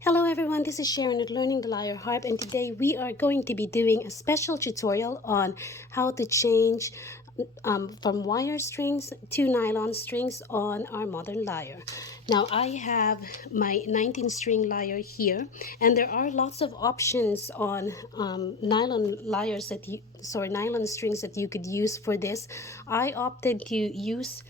Hello everyone, this is Sharon at Learning the Lyre Harp, and today we are going to be doing a special tutorial on how to change from wire strings to nylon strings on our modern lyre. Now I have my 19 string lyre here, and there are lots of options on nylon strings that you could use for this. I opted to use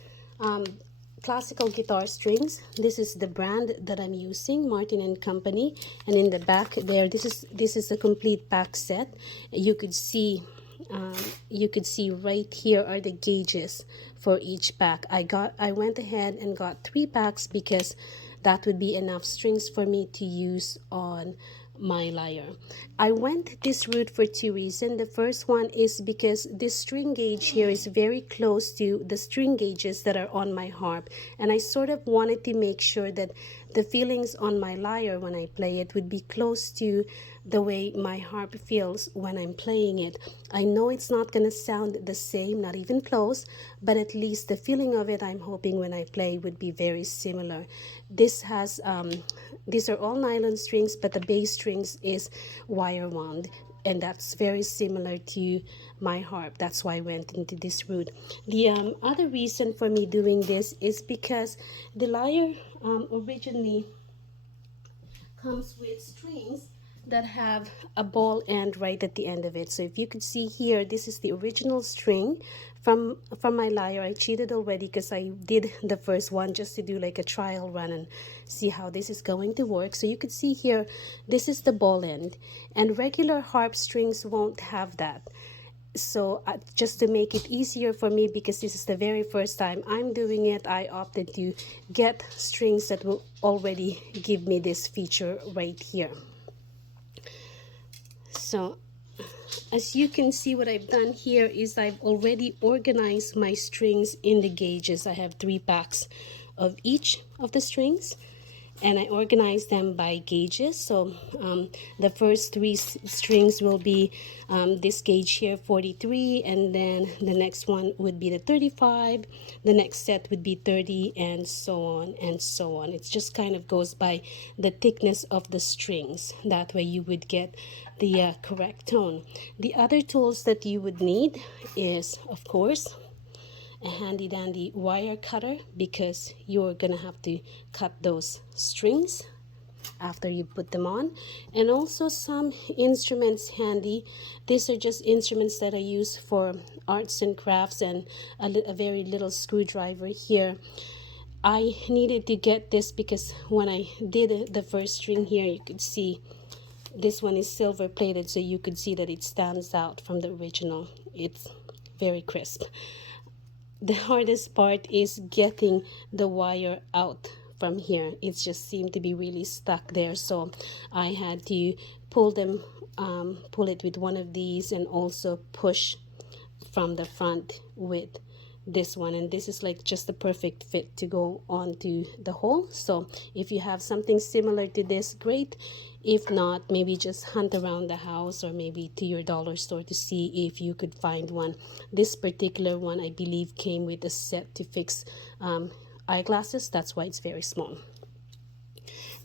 classical guitar strings. This is the brand that I'm using, Martin and Company, and in the back there, this is a complete pack set. You could see right here are the gauges for each pack. I went ahead and got 3 packs because that would be enough strings for me to use on my lyre. I went this route for 2 reasons. The first one is because this string gauge here is very close to the string gauges that are on my harp, and I sort of wanted to make sure that the feelings on my lyre when I play it would be close to the way my harp feels when I'm playing it. I know it's not going to sound the same, not even close, but at least the feeling of it, I'm hoping when I play, would be very similar. These are all nylon strings, but the bass strings is wire wound, and that's very similar to my harp. That's why I went into this route. The other reason for me doing this is because the lyre originally comes with strings that have a ball end right at the end of it. So if you could see here, this is the original string from my lyre. I cheated already because I did the first one just to do like a trial run and see how this is going to work. So you could see here, this is the ball end, and regular harp strings won't have that. So just to make it easier for me, because this is the very first time I'm doing it, I opted to get strings that will already give me this feature right here. So as you can see, what I've done here is I've already organized my strings in the gauges. I have 3 packs of each of the strings, and I organized them by gauges. So the first 3 strings will be this gauge here, 43, and then the next one would be the 35, the next set would be 30, and so on and so on. It just kind of goes by the thickness of the strings. That way you would get the correct tone. The other tools that you would need is, of course, a handy dandy wire cutter, because you're gonna have to cut those strings after you put them on, and also some instruments handy. These are just instruments that I use for arts and crafts, and a very little screwdriver here. I needed to get this because when I did the first string here, you could see this one is silver plated, so you could see that it stands out from the original. It's very crisp. The hardest part is getting the wire out from here. It just seemed to be really stuck there, so I had to pull it with one of these, and also push from the front with this one, and this is like just the perfect fit to go onto the hole. So if you have something similar to this, great. If not, maybe just hunt around the house or maybe to your dollar store to see if you could find one. This particular one, I believe, came with a set to fix eyeglasses. That's why it's very small.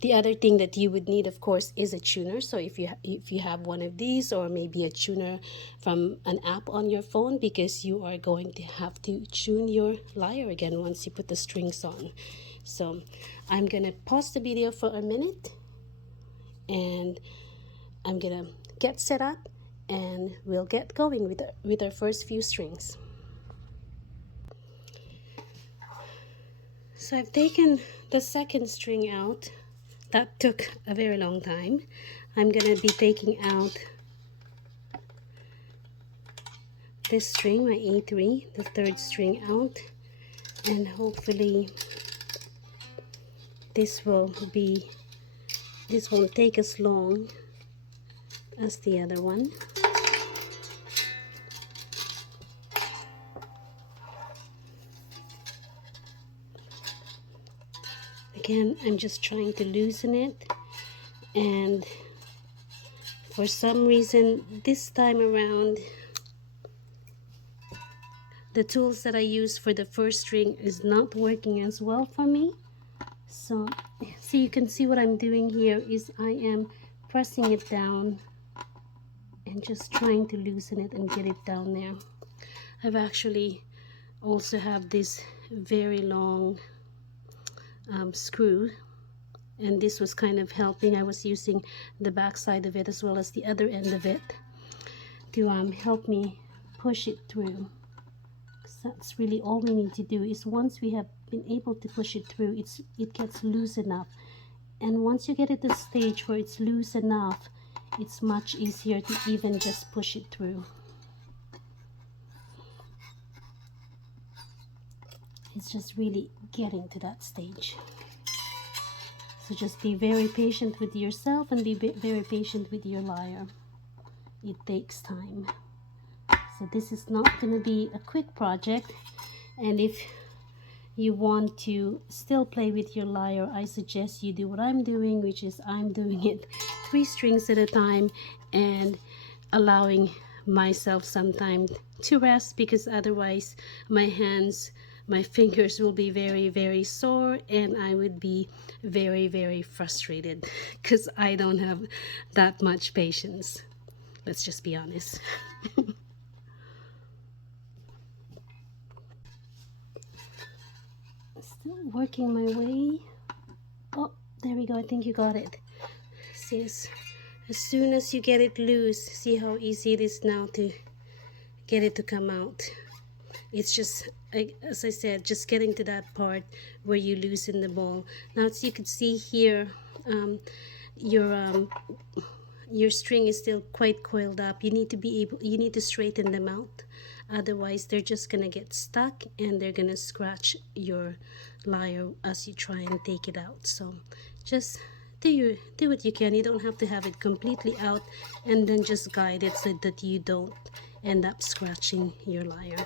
The other thing that you would need, of course, is a tuner. So if you have one of these, or maybe a tuner from an app on your phone, because you are going to have to tune your lyre again once you put the strings on. So I'm gonna pause the video for a minute, and I'm gonna get set up, and we'll get going with our first few strings. So I've taken the second string out. That took a very long time. I'm gonna be taking out this string, my A3, the third string out, and hopefully this won't take as long as the other one. Again, I'm just trying to loosen it, and for some reason this time around, the tools that I use for the first string is not working as well for me. So So you can see what I'm doing here is I am pressing it down and just trying to loosen it and get it down there. I've actually also have this very long screw, and this was kind of helping. I was using the back side of it as well as the other end of it to help me push it through. That's really all we need to do, is once we have been able to push it through, it gets loose enough. And once you get at the stage where it's loose enough, it's much easier to even just push it through. It's just really getting to that stage. So just be very patient with yourself and be very patient with your lyre. It takes time. So this is not going to be a quick project, and if you want to still play with your lyre, I suggest you do what I'm doing, which is I'm doing it 3 strings at a time and allowing myself some time to rest, because otherwise my hands, my fingers will be very sore, and I would be very frustrated because I don't have that much patience. Let's just be honest. Still working my way. Oh, there we go. I think you got it. See, as soon as you get it loose, see how easy it is now to get it to come out. It's just, as I said, just getting to that part where you loosen the ball. Now, as you can see here, your string is still quite coiled up. You need to straighten them out. Otherwise, they're just gonna get stuck and they're gonna scratch your lyre as you try and take it out. So just do what you can. You don't have to have it completely out, and then just guide it so that you don't end up scratching your lyre.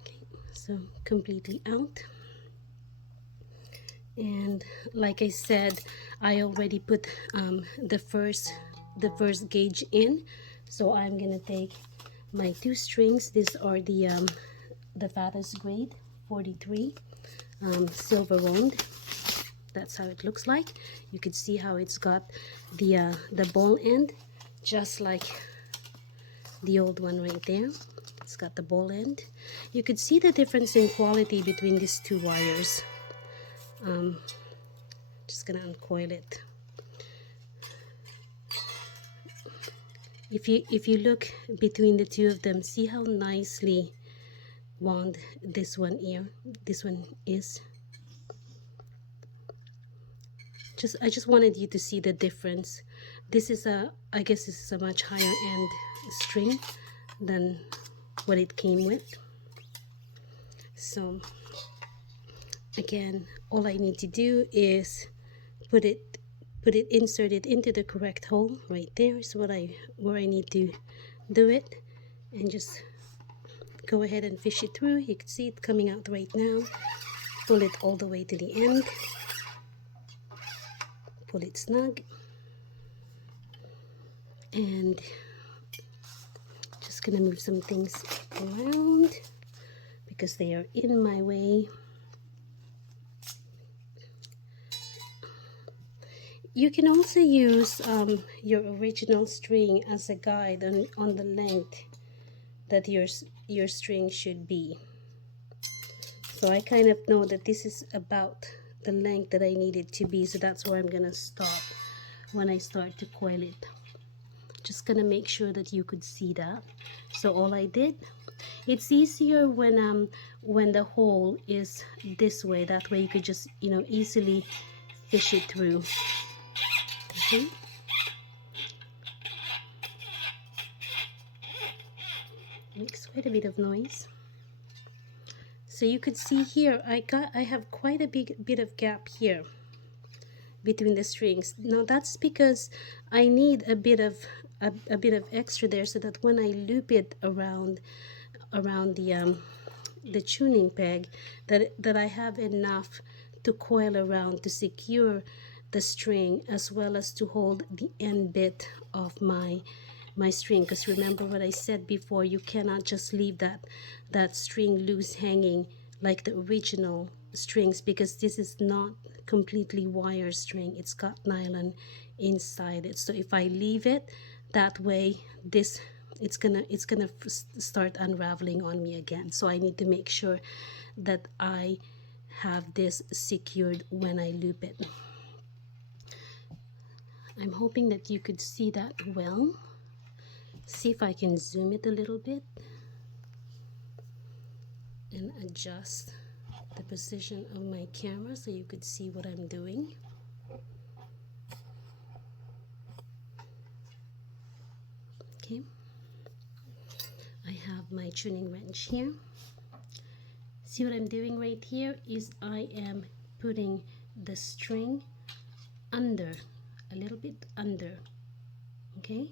Okay, so completely out. And like I said, I already put the first gauge in, so I'm gonna take my 2 strings. These are the fattest grade 43 silver wound. That's how it looks like. You can see how it's got the ball end, just like the old one right there. It's got the ball end. You could see the difference in quality between these 2 wires. Just gonna uncoil it. If you look between the 2 of them, see how nicely wound this one is. I just wanted you to see the difference. This is I guess this is a much higher end string than what it came with. So again, all I need to do is insert it into the correct hole. Right there is where I need to do it, and just go ahead and fish it through. You can see it coming out right now. Pull it all the way to the end. Pull it snug, and just gonna move some things around because they are in my way. You can also use your original string as a guide on the length that your string should be. So I kind of know that this is about the length that I need it to be, so that's where I'm gonna stop when I start to coil it. Just gonna make sure that you could see that. So all I did, it's easier when the hole is this way. That way you could just easily fish it through. Okay. Makes quite a bit of noise. So you could see here I have quite a big bit of gap here between the strings. Now that's because I need a bit of extra there, so that when I loop it around the tuning peg, that I have enough to coil around to secure the string, as well as to hold the end bit of my string. Because remember what I said before, you cannot just leave that string loose hanging like the original strings because this is not completely wire string. It's got nylon inside it. So if I leave it that way, this it's gonna start unraveling on me again. So I need to make sure that I have this secured when I loop it. I'm hoping that you could see that well. See if I can zoom it a little bit and adjust the position of my camera so you could see what I'm doing. Okay, I have my tuning wrench here. See what I'm doing right here is I am putting the string under, a little bit under. Okay,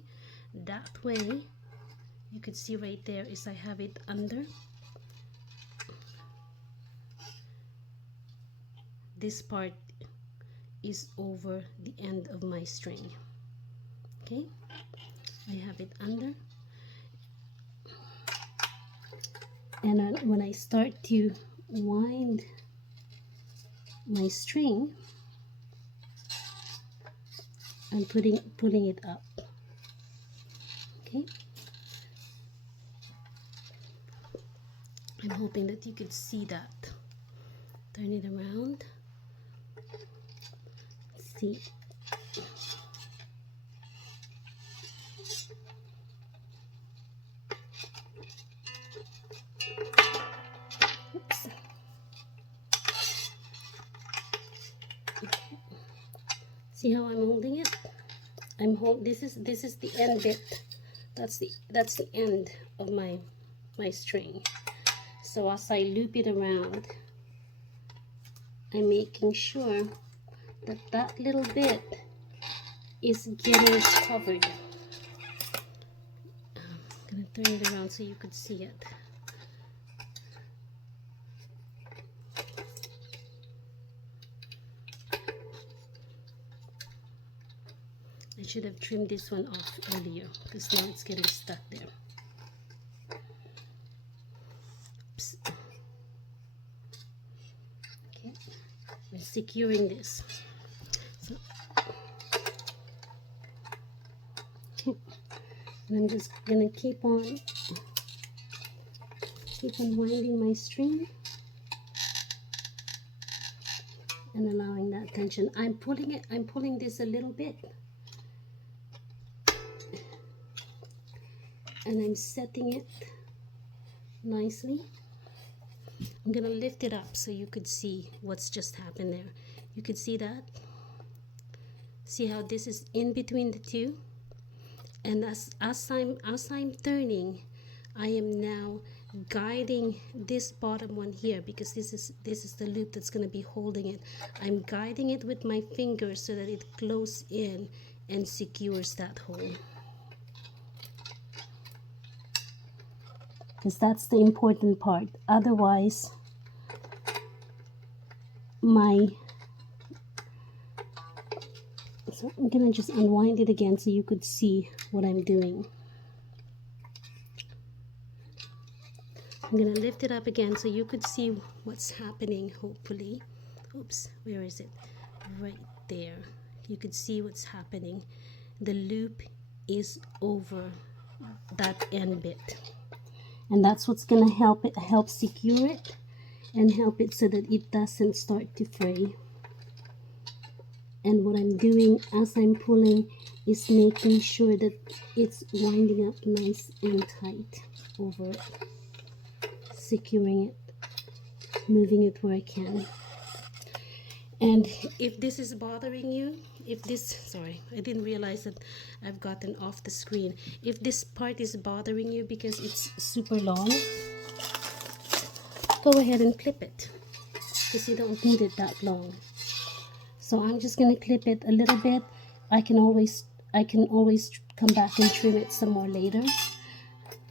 that way you could see right there is I have it under. This part is over the end of my string. Okay, I have it under, and when I start to wind my string, I'm pulling it up. Okay, I'm hoping that you could see that. Turn it around. See. Oops. See how I'm holding it? This is the end bit. That's the end of my string. So as I loop it around, I'm making sure that that little bit is getting covered. I'm gonna turn it around so you could see it. I should have trimmed this one off earlier because now it's getting stuck there. Oops. Okay, we're securing this. So, okay, and I'm just gonna keep on winding my string and allowing that tension. I'm pulling this a little bit. And I'm setting it nicely. I'm gonna lift it up so you could see what's just happened there. You could see that. See how this is in between the two, and as I'm turning, I am now guiding this bottom one here because this is the loop that's gonna be holding it. I'm guiding it with my fingers so that it closes in and secures that hole. Because that's the important part. Otherwise, so I'm gonna just unwind it again so you could see what I'm doing. I'm gonna lift it up again so you could see what's happening, hopefully. Oops, where is it? Right there. You could see what's happening. The loop is over that end bit. And that's what's going to help secure it and help it so that it doesn't start to fray. And what I'm doing as I'm pulling is making sure that it's winding up nice and tight over it, securing it, moving it where I can. And if this is bothering you, sorry, I didn't realize that I've gotten off the screen. If this part is bothering you because it's super long, go ahead and clip it because you don't need it that long. So I'm just going to clip it a little bit. I can always come back and trim it some more later.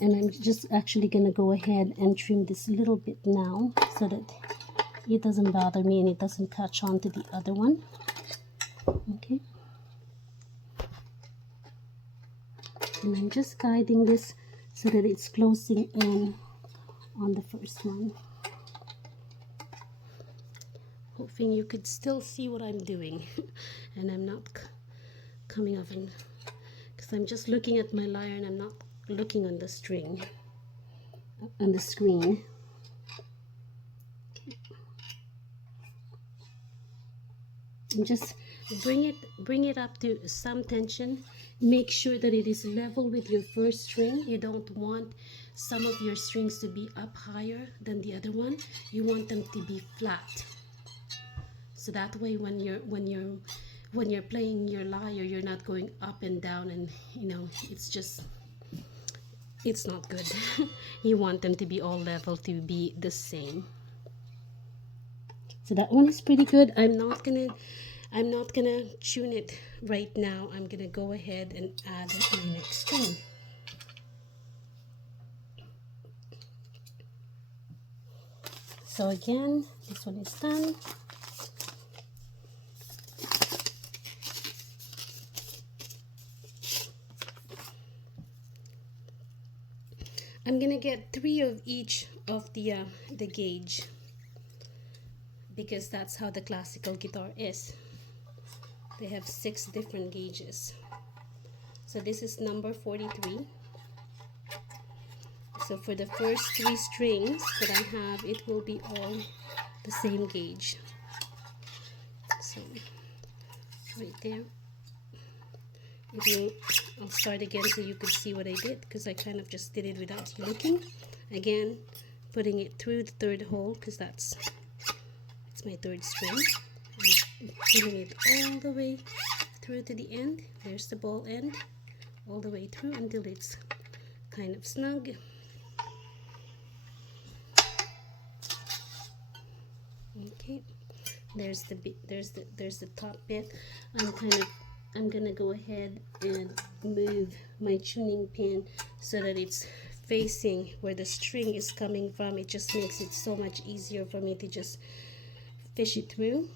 And I'm just actually going to go ahead and trim this a little bit now so that it doesn't bother me and it doesn't catch on to the other one. Okay. And I'm just guiding this so that it's closing in on the first one. hoping you could still see what I'm doing. And I'm not coming off, and because I'm just looking at my lyre and I'm not looking on the string, on the screen. And just bring it up to some tension. Make sure that it is level with your first string. You don't want some of your strings to be up higher than the other one. You want them to be flat, so that way when you're playing your lyre, you're not going up and down, and you know, it's not good. You want them to be all level, to be the same. So that one is pretty good. I'm not gonna tune it right now. I'm gonna go ahead and add my next string. So again, this one is done. I'm gonna get 3 of each of the gauge, because that's how the classical guitar is. They have 6 different gauges. So this is number 43. So for the first 3 strings that I have, it will be all the same gauge. So right there. I'll start again so you can see what I did, because I kind of just did it without you looking. Again, putting it through the 3rd hole, because it's my 3rd string. And pulling it all the way through to the end. There's the ball end, all the way through until it's kind of snug. Okay, there's the top bit. I'm gonna go ahead and move my tuning pin so that it's facing where the string is coming from. It just makes it so much easier for me to just fish it through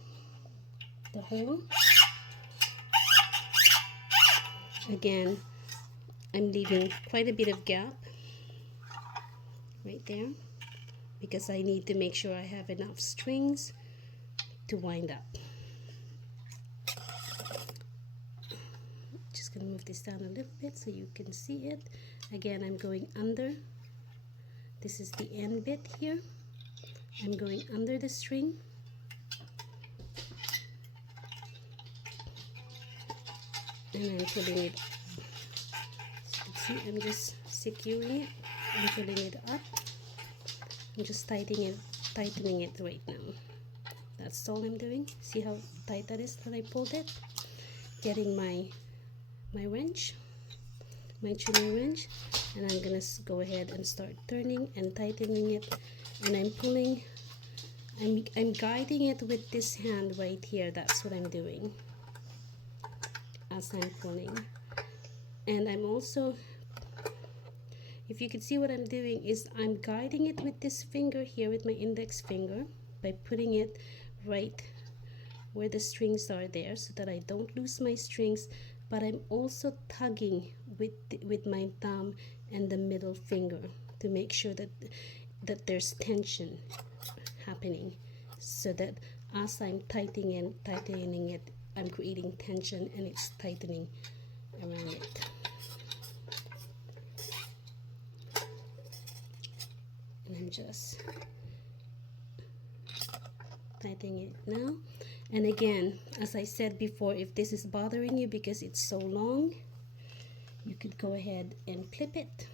the hole. Again, I'm leaving quite a bit of gap right there, because I need to make sure I have enough strings to wind up. Just gonna move this down a little bit so you can see it. Again, I'm going under. This is the end bit here. I'm going under the string. And I'm pulling it. So you can see I'm just securing it. I'm pulling it up. I'm just tightening it right now. That's all I'm doing. See how tight that is that I pulled it? Getting my wrench, my tuning wrench, and I'm gonna go ahead and start turning and tightening it. And I'm pulling, I'm guiding it with this hand right here. That's what I'm doing as I'm pulling. And I'm also, if you can see what I'm doing, is I'm guiding it with this finger here, with my index finger, by putting it right where the strings are there, so that I don't lose my strings. But I'm also tugging with my thumb and the middle finger to make sure that there's tension happening, so that as I'm tightening it, I'm creating tension and it's tightening around it. And I'm just tightening it now. And again, as I said before, if this is bothering you because it's so long, you could go ahead and clip it,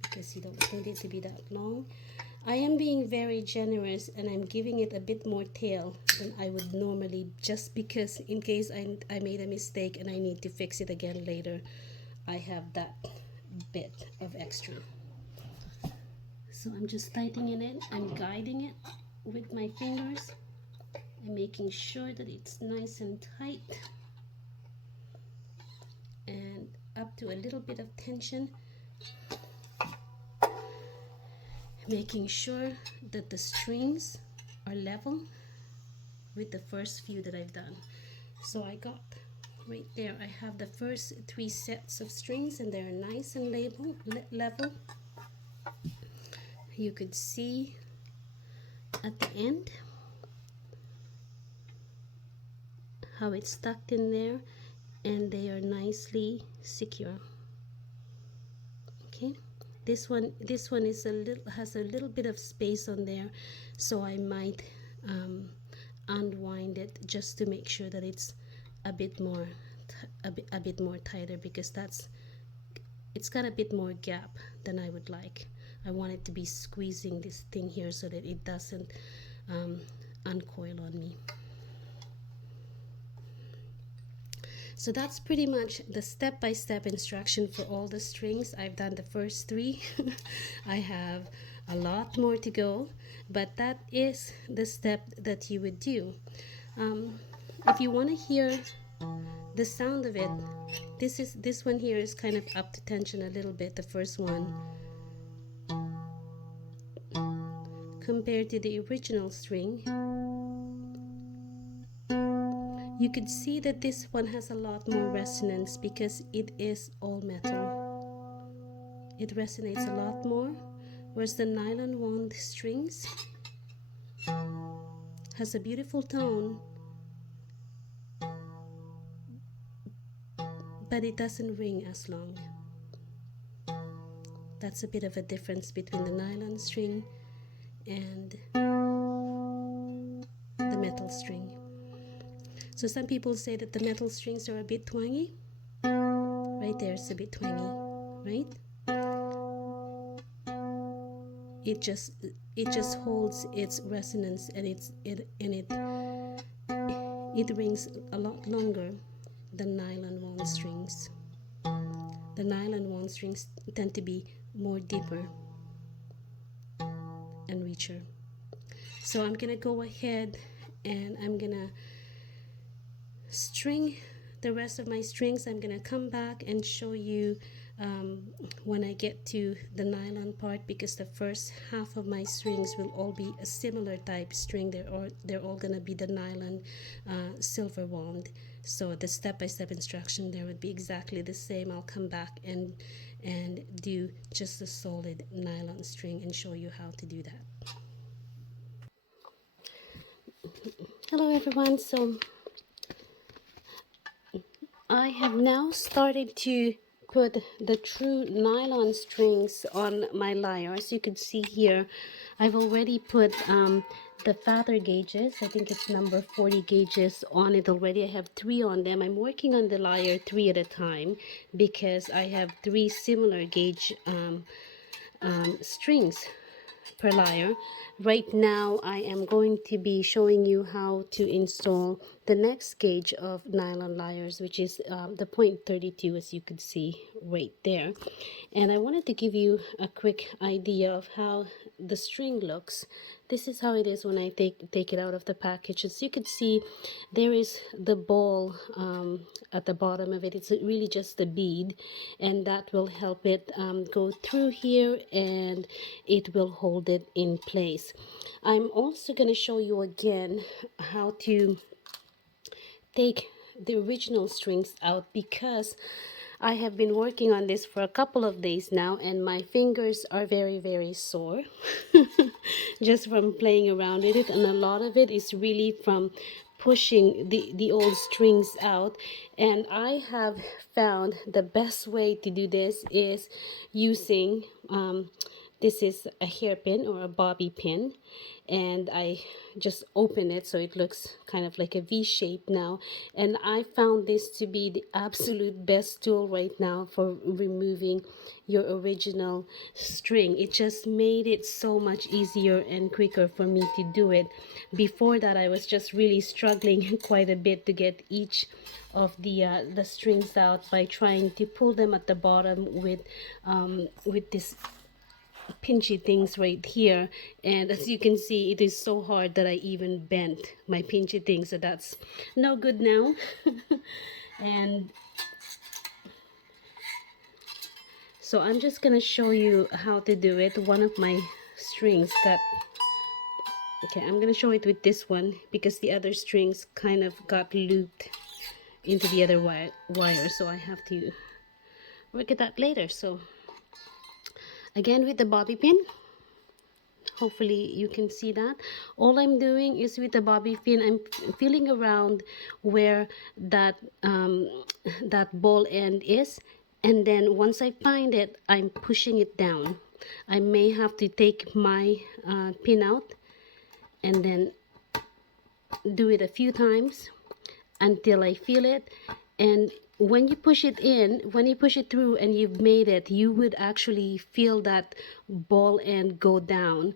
because you don't need it to be that long. I am being very generous, and I'm giving it a bit more tail than I would normally, just because in case I made a mistake and I need to fix it again later, I have that bit of extra. So I'm just tightening it. I'm guiding it with my fingers and making sure that it's nice and tight and up to a little bit of tension, making sure that the strings are level with the first few that I've done. So I got right there, I have the first 3 sets of strings, and they're nice and level. You could see at the end how it's tucked in there, and they are nicely secure. Okay, this one is has a little bit of space on there, so I might unwind it just to make sure that it's a bit more a bit more tighter, because it's got a bit more gap than I would like. I want it to be squeezing this thing here so that it doesn't uncoil on me. So that's pretty much the step-by-step instruction for all the strings. I've done the first 3. I have a lot more to go, but that is the step that you would do. If you want to hear the sound of it, this one here is kind of up to tension a little bit, the first one, compared to the original string. You could see that this one has a lot more resonance because it is all metal. It resonates a lot more, whereas the nylon wound strings has a beautiful tone, but it doesn't ring as long. That's a bit of a difference between the nylon string and the metal string. So some people say that the metal strings are a bit twangy. Right there, it's a bit twangy, right? It just holds its resonance, and it rings a lot longer than nylon wound strings. The nylon wound strings tend to be more deeper and richer. So I'm gonna go ahead and I'm gonna string the rest of my strings. I'm gonna come back and show you when I get to the nylon part, because the first half of my strings will all be a similar type string. They're all gonna be the nylon silver wound. So the step-by-step instruction there would be exactly the same. I'll come back and do just a solid nylon string and show you how to do that. Hello everyone. So I have now started to put the true nylon strings on my lyre. As you can see here, I've already put the feather gauges. I think it's number 40 gauges on it already. I have 3 on them. I'm working on the lyre 3 at a time because I have 3 similar gauge strings per lyre. Right now I am going to be showing you how to install the next gauge of nylon lyres, which is the 0.32, as you can see right there. And I wanted to give you a quick idea of how the string looks. This is how it is when I take it out of the package. As you can see, there is the ball at the bottom of it. It's really just a bead, and that will help it go through here, and it will hold it in place. I'm also going to show you again how to take the original strings out, because I have been working on this for a couple of days now, and my fingers are very sore just from playing around with it, and a lot of it is really from pushing the old strings out. And I have found the best way to do this is using this is a hairpin or a bobby pin, and I just open it so it looks kind of like a V shape now. And I found this to be the absolute best tool right now for removing your original string. It just made it so much easier and quicker for me to do it. Before that, I was just really struggling quite a bit to get each of the strings out by trying to pull them at the bottom with this pinchy things right here. And as you can see, it is so hard that I even bent my pinchy thing, so that's no good now. And so I'm just gonna show you how to do it. One of my strings got, okay, I'm gonna show it with this one because the other strings kind of got looped into the other wire, so I have to work at that later. So again, with the bobby pin, Hopefully you can see that. All I'm doing is with the bobby pin, I'm feeling around where that that ball end is, and then once I find it, I'm pushing it down. I may have to take my pin out and then do it a few times until I feel it. And when you push it in, when you push it through and you've made it, you would actually feel that ball end go down,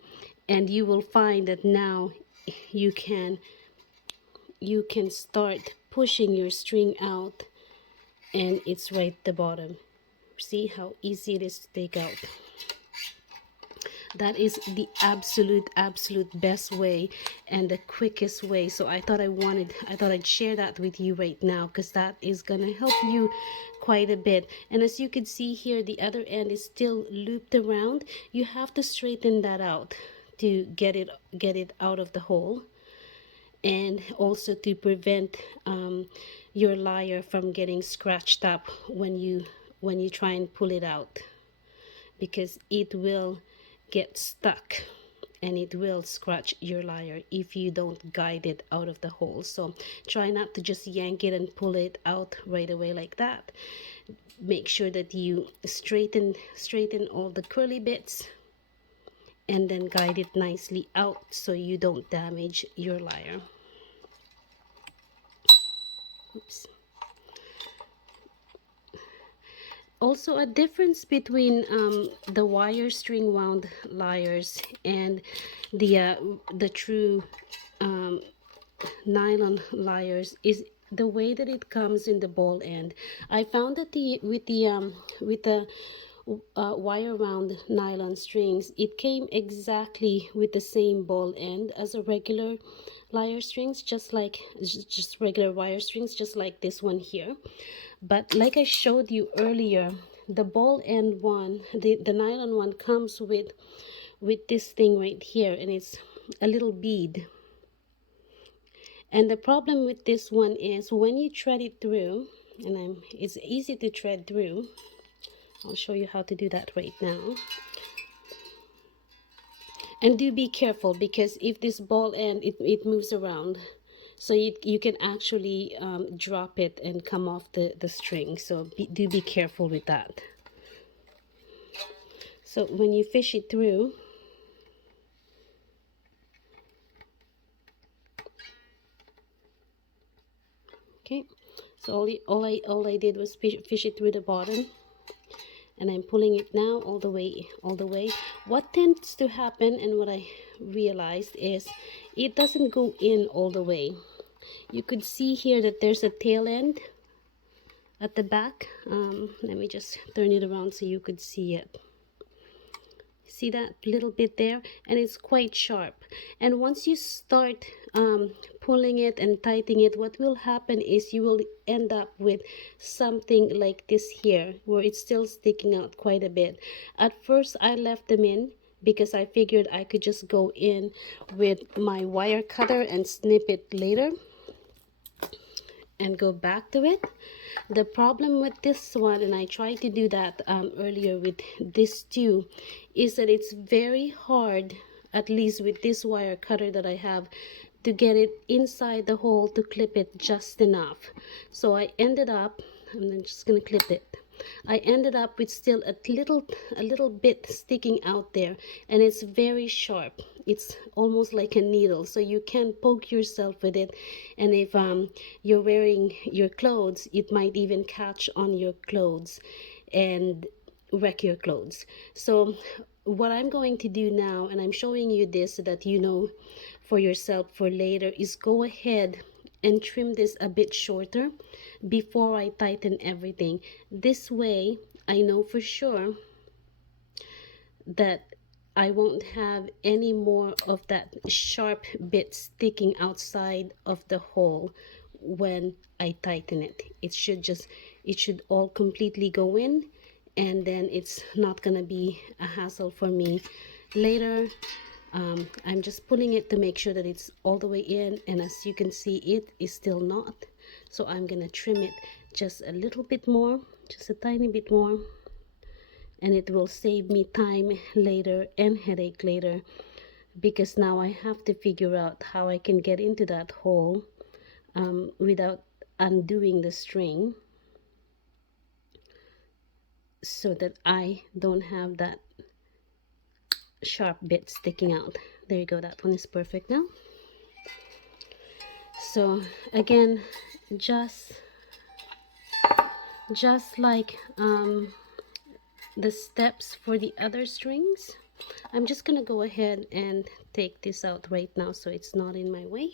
and you will find that now you can start pushing your string out, and it's right at the bottom. See how easy it is to take out. That is the absolute best way and the quickest way. So I thought I'd share that with you right now, because that is gonna help you quite a bit. And as you can see here, the other end is still looped around. You have to straighten that out to get it out of the hole, and also to prevent your lyre from getting scratched up when you try and pull it out, because it will get stuck and it will scratch your lyre if you don't guide it out of the hole. So try not to just yank it and pull it out right away like that. Make sure that you straighten all the curly bits, and then guide it nicely out so you don't damage your lyre. Oops. Also, a difference between the wire string wound lyres and the true nylon lyres is the way that it comes in the ball end. I found that with the wire wound nylon strings, it came exactly with the same ball end as a regular lyre strings, just regular wire strings, just like this one here. But like I showed you earlier, the ball end one, the nylon one, comes with this thing right here, and it's a little bead. And the problem with this one is when you thread it through, and it's easy to thread through. I'll show you how to do that right now. And do be careful, because if this ball end, it moves around, so you can actually drop it and come off the string. So do be careful with that. So when you fish it through, okay, so all I did was fish it through the bottom, and I'm pulling it now all the way. What tends to happen, and what I realized, is it doesn't go in all the way. You could see here that there's a tail end at the back. Let me just turn it around so you could see it. See that little bit there? And it's quite sharp. And once you start pulling it and tightening it, what will happen is you will end up with something like this here, where it's still sticking out quite a bit. At first I left them in because I figured I could just go in with my wire cutter and snip it later and go back to it. The problem with this one, and I tried to do that earlier with this too, is that it's very hard, at least with this wire cutter that I have, to get it inside the hole to clip it just enough. So I ended up, I'm just gonna clip it. I ended up with still a little bit sticking out there, and it's very sharp. It's almost like a needle, so you can poke yourself with it, and if you're wearing your clothes, it might even catch on your clothes and wreck your clothes. So what I'm going to do now, and I'm showing you this so that you know for yourself for later, is go ahead and trim this a bit shorter before I tighten everything. This way I know for sure that I won't have any more of that sharp bit sticking outside of the hole when I tighten it. It should all completely go in, and then it's not gonna be a hassle for me later. I'm just pulling it to make sure that it's all the way in, and as you can see, it is still not. So I'm gonna trim it just a little bit more, just a tiny bit more, and it will save me time later and headache later because now I have to figure out how I can get into that hole without undoing the string, so that I don't have that sharp bit sticking out. There you go, that one is perfect now. So again, just like the steps for the other strings, I'm just gonna go ahead and take this out right now so it's not in my way.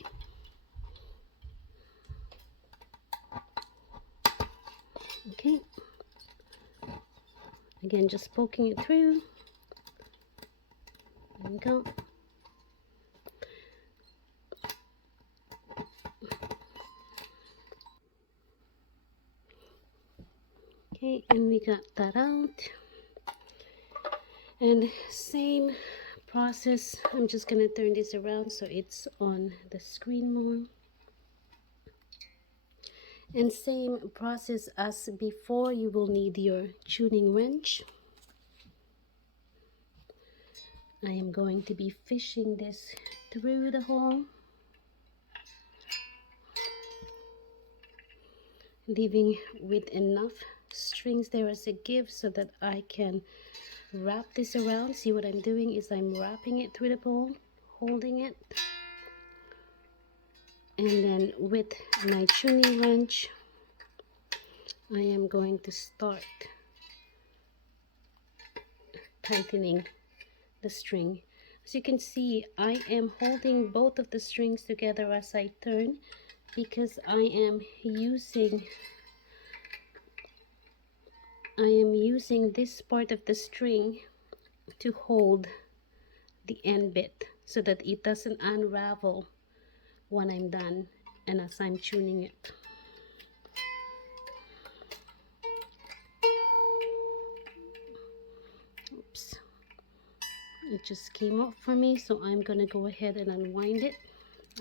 Okay, again, just poking it through. There we go. Okay, and we got that out. And same process, I'm just gonna turn this around so it's on the screen more. And same process as before, you will need your tuning wrench. I am going to be fishing this through the hole, leaving with enough strings there as a give so that I can wrap this around. See what I'm doing is I'm wrapping it through the pole, holding it, and then with my tuning wrench I am going to start tightening the string. As you can see, I am holding both of the strings together as I turn, because I am using this part of the string to hold the end bit so that it doesn't unravel when I'm done and as I'm tuning it. Oops, it just came off for me, so I'm gonna go ahead and unwind it.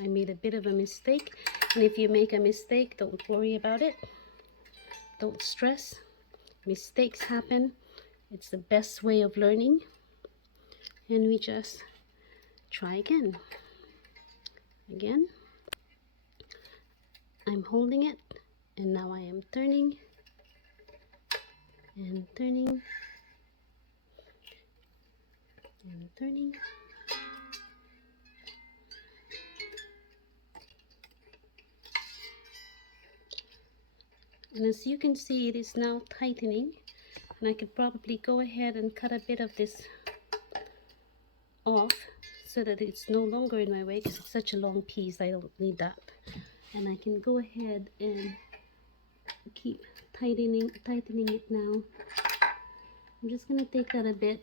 I made a bit of a mistake, and if you make a mistake, don't worry about it, don't stress. Mistakes happen, it's the best way of learning, and we just try again. I'm holding it, and now I am turning and turning and turning. And as you can see, it is now tightening, and I could probably go ahead and cut a bit of this off so that it's no longer in my way, because it's such a long piece. I don't need that, and I can go ahead and keep tightening it now. I'm just gonna take that a bit.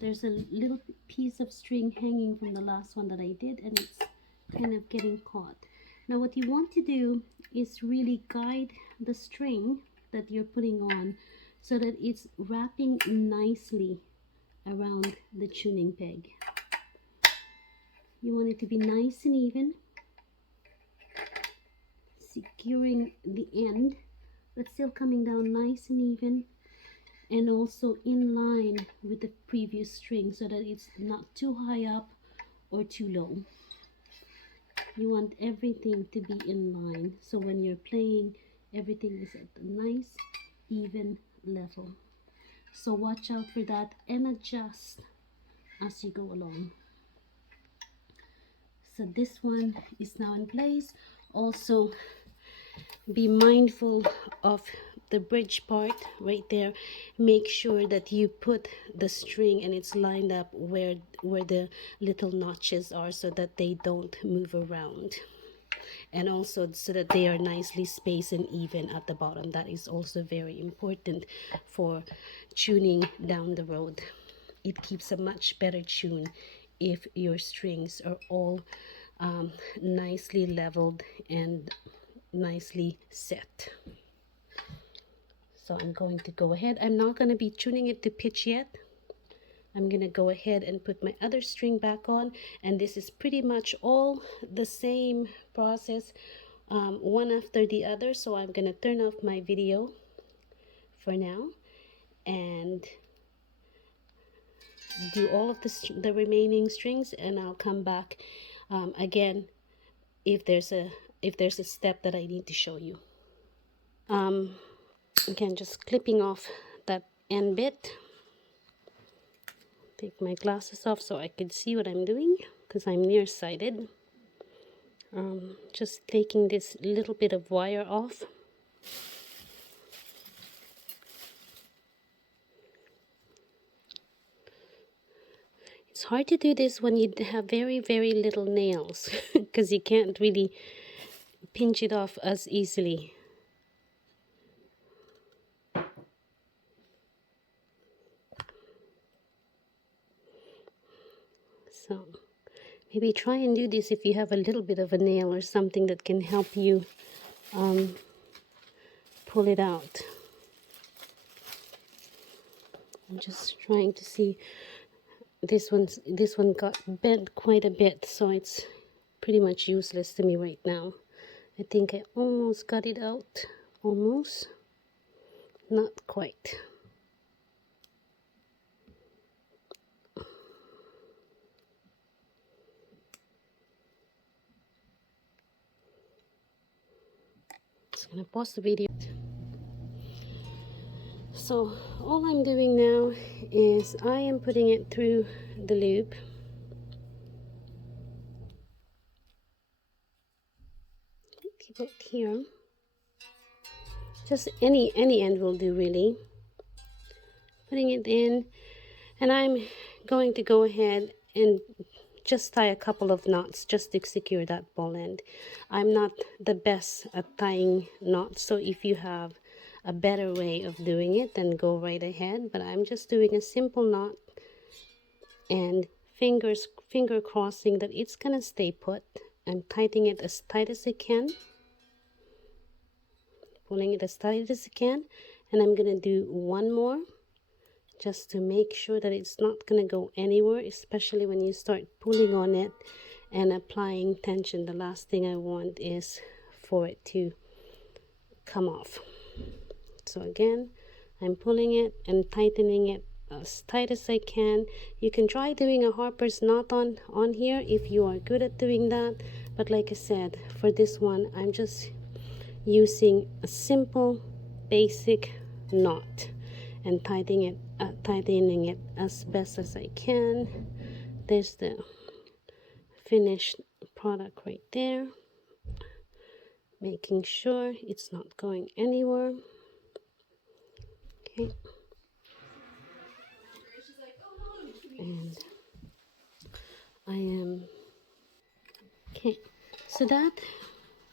There's a little piece of string hanging from the last one that I did, and it's kind of getting caught. Now what you want to do is really guide the string that you're putting on so that it's wrapping nicely around the tuning peg. You want it to be nice and even, securing the end, but still coming down nice and even, and also in line with the previous string so that it's not too high up or too low. You want everything to be in line, so when you're playing, everything is at a nice even level. So watch out for that and adjust as you go along. So this one is now in place. Also be mindful of the bridge part right there. Make sure that you put the string and it's lined up where the little notches are, so that they don't move around, and also so that they are nicely spaced and even at the bottom. That is also very important for tuning down the road. It keeps a much better tune if your strings are all nicely leveled and nicely set. So I'm going to go ahead. I'm not going to be tuning it to pitch yet. I'm going to go ahead and put my other string back on, and this is pretty much all the same process, one after the other. So I'm going to turn off my video for now, and do all of the remaining strings, and I'll come back again if there's a step that I need to show you. Again, just clipping off that end bit. Take my glasses off so I can see what I'm doing because I'm nearsighted. Just taking this little bit of wire off. It's hard to do this when you have very, very little nails because you can't really pinch it off as easily. So maybe try and do this if you have a little bit of a nail or something that can help you pull it out. I'm just trying to see. This one got bent quite a bit, so it's pretty much useless to me right now. I think I almost got it out. Almost. Not quite. Just gonna pause the video. So all I'm doing now is I am putting it through the loop. Keep it here. Just any end will do really. Putting it in, and I'm going to go ahead and just tie a couple of knots just to secure that ball end. I'm not the best at tying knots, so if you have a better way of doing it, then go right ahead, but I'm just doing a simple knot and finger crossing that it's gonna stay put. I'm tightening it as tight as I can, pulling it as tight as I can, and I'm gonna do one more just to make sure that it's not gonna go anywhere, especially when you start pulling on it and applying tension. The last thing I want is for it to come off. So again, I'm pulling it and tightening it as tight as I can. You can try doing a harper's knot on here if you are good at doing that, but like I said, for this one I'm just using a simple basic knot and tightening it as best as I can. There's the finished product right there, making sure it's not going anywhere. Okay, and I am okay, so that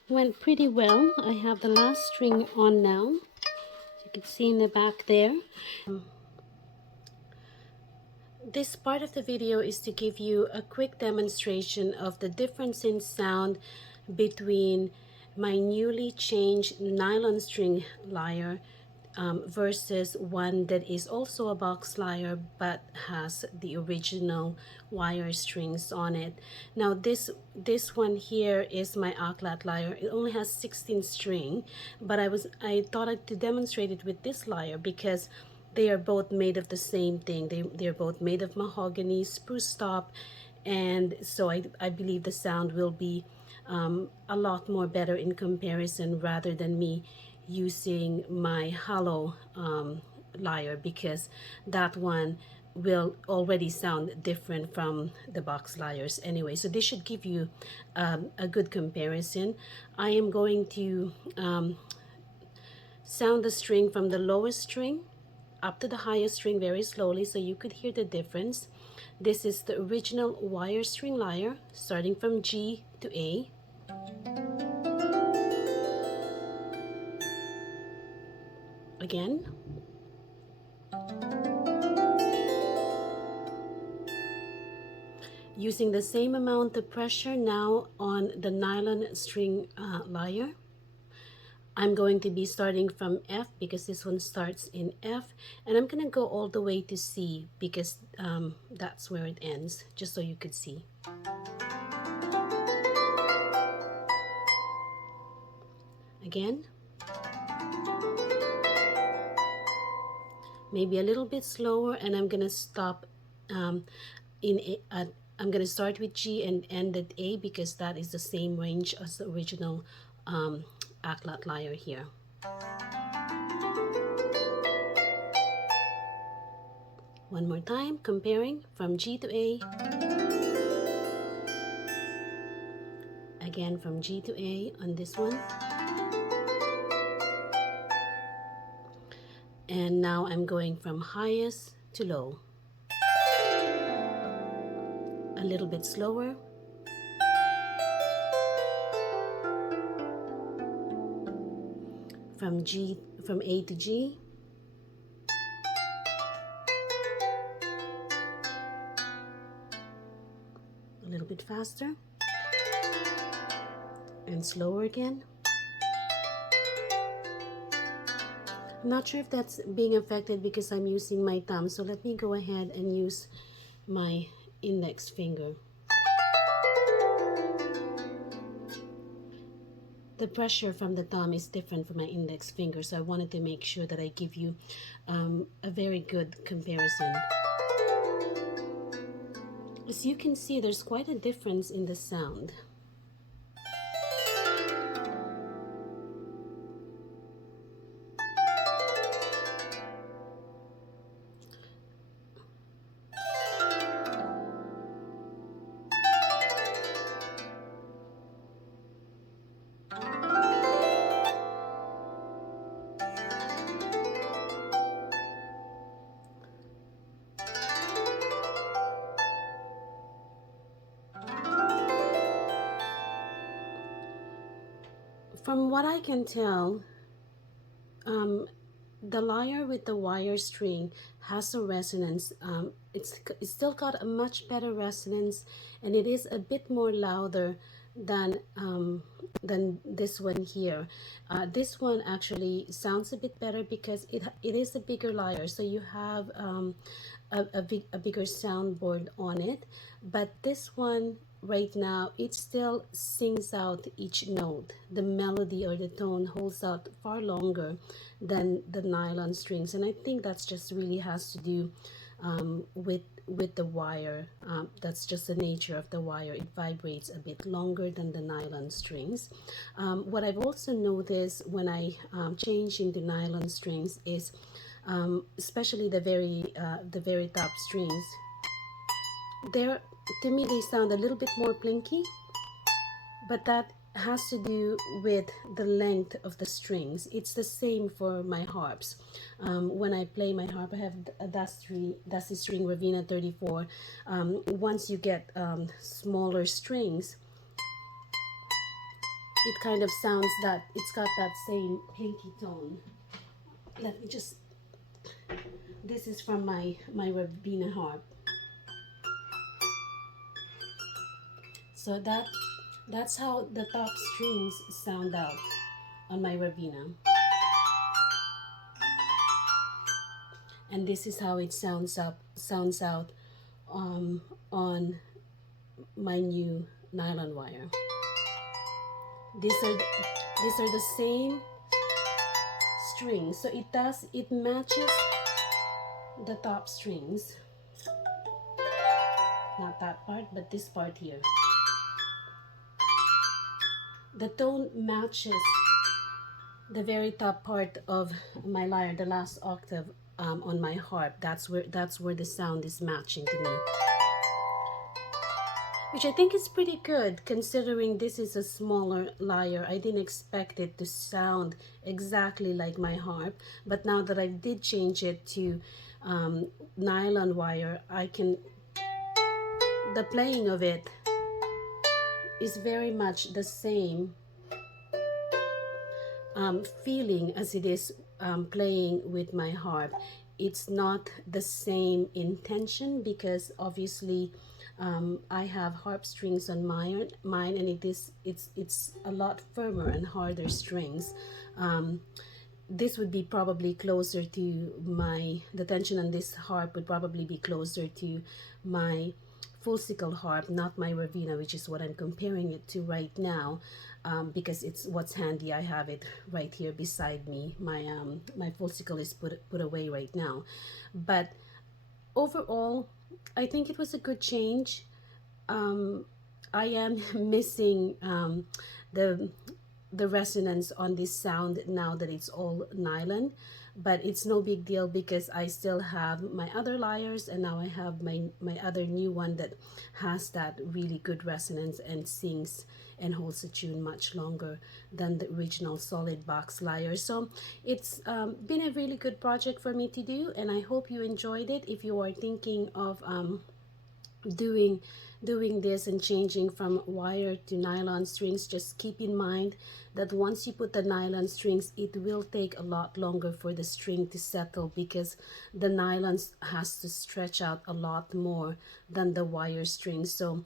went pretty well. I have the last string on now, as you can see in the back there. This part of the video is to give you a quick demonstration of the difference in sound between my newly changed nylon string lyre versus one that is also a box lyre but has the original wire strings on it. Now this one here is my Aklat lyre. It only has 16 string, but I thought I'd to demonstrate it with this lyre because they are both made of the same thing. They're both made of mahogany, spruce top, and so I believe the sound will be a lot more better in comparison rather than me using my hollow lyre, because that one will already sound different from the box lyres anyway. So this should give you a good comparison. I am going to sound the string from the lowest string up to the highest string very slowly so you could hear the difference. This is the original wire string lyre, starting from G to A. Again. Using the same amount of pressure now on the nylon string lyre. I'm going to be starting from F because this one starts in F, and I'm gonna go all the way to C because that's where it ends, just so you could see. Again. Maybe a little bit slower, and I'm gonna stop in A, I'm going to start with G and end at A because that is the same range as the original Aklat lyre here. One more time, comparing from G to A, again from G to A on this one, and now I'm going from highest to low, a little bit slower. From A to G, a little bit faster, and slower again. I'm not sure if that's being affected because I'm using my thumb, so let me go ahead and use my index finger. The pressure from the thumb is different from my index finger, so I wanted to make sure that I give you a very good comparison. As you can see, there's quite a difference in the sound. From what I can tell, the lyre with the wire string has a resonance. It's still got a much better resonance, and it is a bit more louder than this one here. This one actually sounds a bit better because it is a bigger lyre, so you have a bigger soundboard on it. But this one right now, it still sings out each note. The melody or the tone holds out far longer than the nylon strings, and I think that's just really has to do with the wire. That's just the nature of the wire. It vibrates a bit longer than the nylon strings. What I've also noticed when I change into nylon strings is especially the very top strings, they're, to me, they sound a little bit more plinky, but that has to do with the length of the strings. It's the same for my harps. When I play my harp, I have a Dusty String Ravenna 34. Once you get smaller strings, it kind of sounds that it's got that same plinky tone. Let me just, this is from my Ravenna harp. So that's how the top strings sound out on my Ravenna. And this is how it sounds out on my new nylon wire. These are the same strings, so it matches the top strings. Not that part, but this part here. The tone matches the very top part of my lyre, the last octave on my harp. That's where the sound is matching to me, which I think is pretty good considering this is a smaller lyre. I didn't expect it to sound exactly like my harp, but now that I did change it to nylon wire, the playing of it is very much the same feeling as it is playing with my harp. It's not the same intention because obviously I have harp strings on mine, and it's a lot firmer and harder strings. This would be probably closer to the tension on this harp would probably be closer to my full sickle harp, not my Ravenna, which is what I'm comparing it to right now, because it's what's handy. I have it right here beside me. My full sickle is put away right now, but overall I think it was a good change. I am missing the the resonance on this sound now that it's all nylon, but it's no big deal because I still have my other lyres, and now I have my other new one that has that really good resonance and sings and holds a tune much longer than the original solid box lyre. So it's been a really good project for me to do, and I hope you enjoyed it. If you are thinking of doing doing this and changing from wire to nylon strings, just keep in mind that once you put the nylon strings, it will take a lot longer for the string to settle because the nylon has to stretch out a lot more than the wire strings. So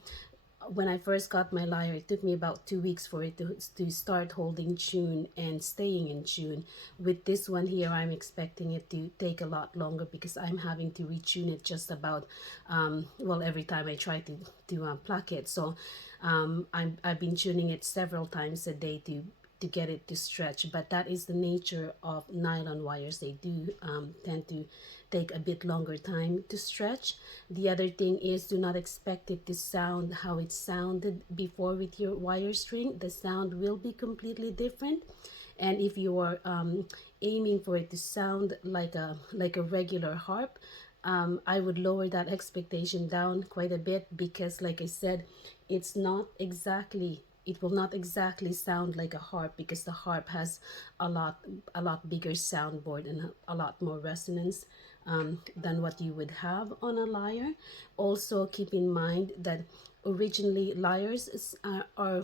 when I first got my lyre, it took me about 2 weeks for it to start holding tune and staying in tune. With this one here, I'm expecting it to take a lot longer because I'm having to retune it just about, well, every time I try to pluck it. So I've been tuning it several times a day to get it to stretch, but that is the nature of nylon wires. They do tend to take a bit longer time to stretch. The other thing is, do not expect it to sound how it sounded before with your wire string. The sound will be completely different, and if you are aiming for it to sound like a regular harp, I would lower that expectation down quite a bit because, like I said, it's not exactly it will not exactly sound like a harp because the harp has a lot bigger soundboard and a lot more resonance than what you would have on a lyre. Also, keep in mind that originally lyres are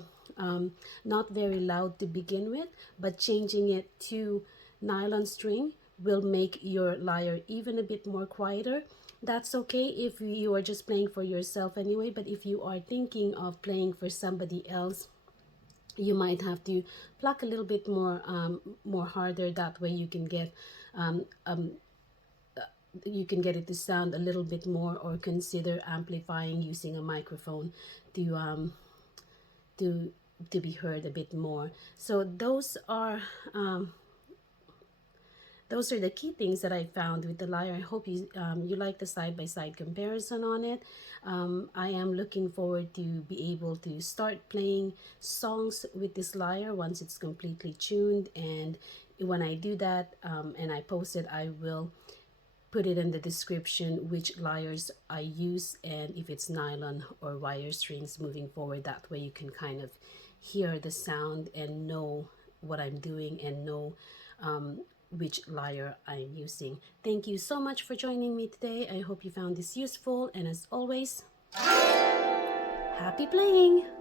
not very loud to begin with, but changing it to nylon string will make your lyre even a bit more quieter. That's okay if you are just playing for yourself anyway, but if you are thinking of playing for somebody else, you might have to pluck a little bit more harder. That way um, um, you can get it to sound a little bit more, or consider amplifying using a microphone to to to be heard a bit more. So those are the key things that I found with the lyre. I hope you like the side-by-side comparison on it. I am looking forward to be able to start playing songs with this lyre once it's completely tuned. And when I do that and I post it, I will put it in the description which lyres I use and if it's nylon or wire strings moving forward. That way you can kind of hear the sound and know what I'm doing and know which lyre I'm using. Thank you so much for joining me today. I hope you found this useful, and as always, happy playing!